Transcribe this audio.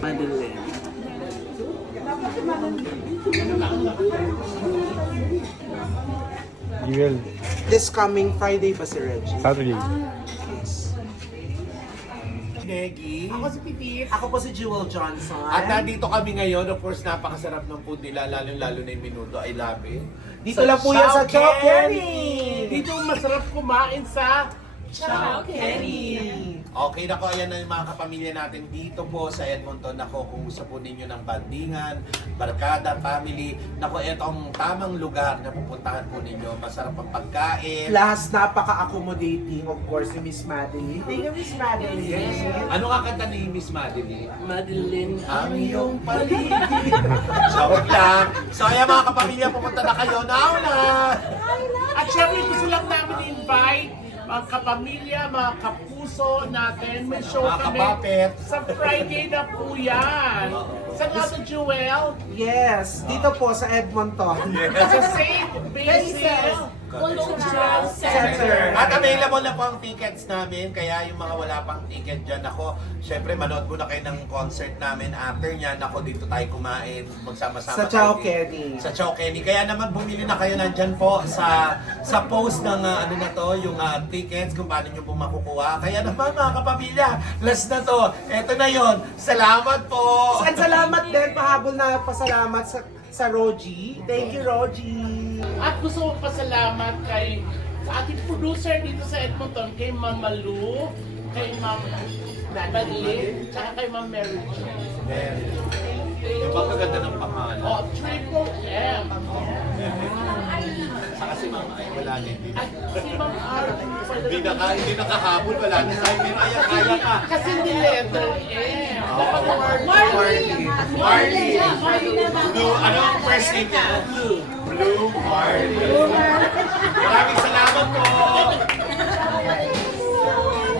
Madeleine. You will. This coming Friday pa si Reggie. Saturday. Negi. Ako si Pipit. Ako po si Jewel Johnson. At nandito kami ngayon, of course, napakasarap ng food nila, lalo-lalo na yung minuto. I love it. Dito lang po yan sa Chow Kenny. Dito masarap kumain sa Chow Kenny. Okay, nako, ayan na yung mga kapamilya natin dito po sa Edmonton. Nako, kung gusto po ninyo ng bandingan, barkada, family, nako, ito ang tamang lugar na pupuntahan po ninyo. Masarap ang pagkain. Plus, napaka-accommodating, of course, si Miss Madeline. Thank you, Miss Madeline. Yes. Ano nga kanta ni Miss Madeline? Madeline, Ang iyong paligid. Joke lang. So, ayan mga kapamilya, pupunta na kayo. Now na! At syempre gusto lang namin i-invite mga kapamilya, mga kapuso natin. May show Mga kami kapapet. sa Friday na po yan. Sa Gato Jewel, Yes, dito po sa Edmonton. sa St. Basil Cultural Center. At available na po ang tickets namin, kaya yung mga wala pang ticket dyan, ako, syempre manood muna kayo ng concert namin. After nyan, ako dito tayo kumain, magsama-sama Sa Chow tayo. Kenny. Sa Chow Kenny. Kaya naman bumili na kayo nandyan po sa post ng ano na to, yung tickets, kung paano nyo po makukuha. Kaya naman mga kapamilya, last na to. Eto na yon. Salamat po! At salamat din, pahabol na pasalamat sa Rogie. Thank you, Rogie. At gusto kong pasalamat sa ating producer dito sa Edmonton, kay Ma'am Malu, kay Ma'am Madeline, tsaka kay Ma'am Mary Jo. Yung bang kaganda ng pangalan? Oh, Triple M. Saka si Mama ay wala na hindi. At si Ma'am R. Hindi nakahabol, wala na sa'yo. Pero kaya ka. Kasi hindi letter M. Dapat Marley. Blue, ano ang first name niya? Blue. Blue Marley.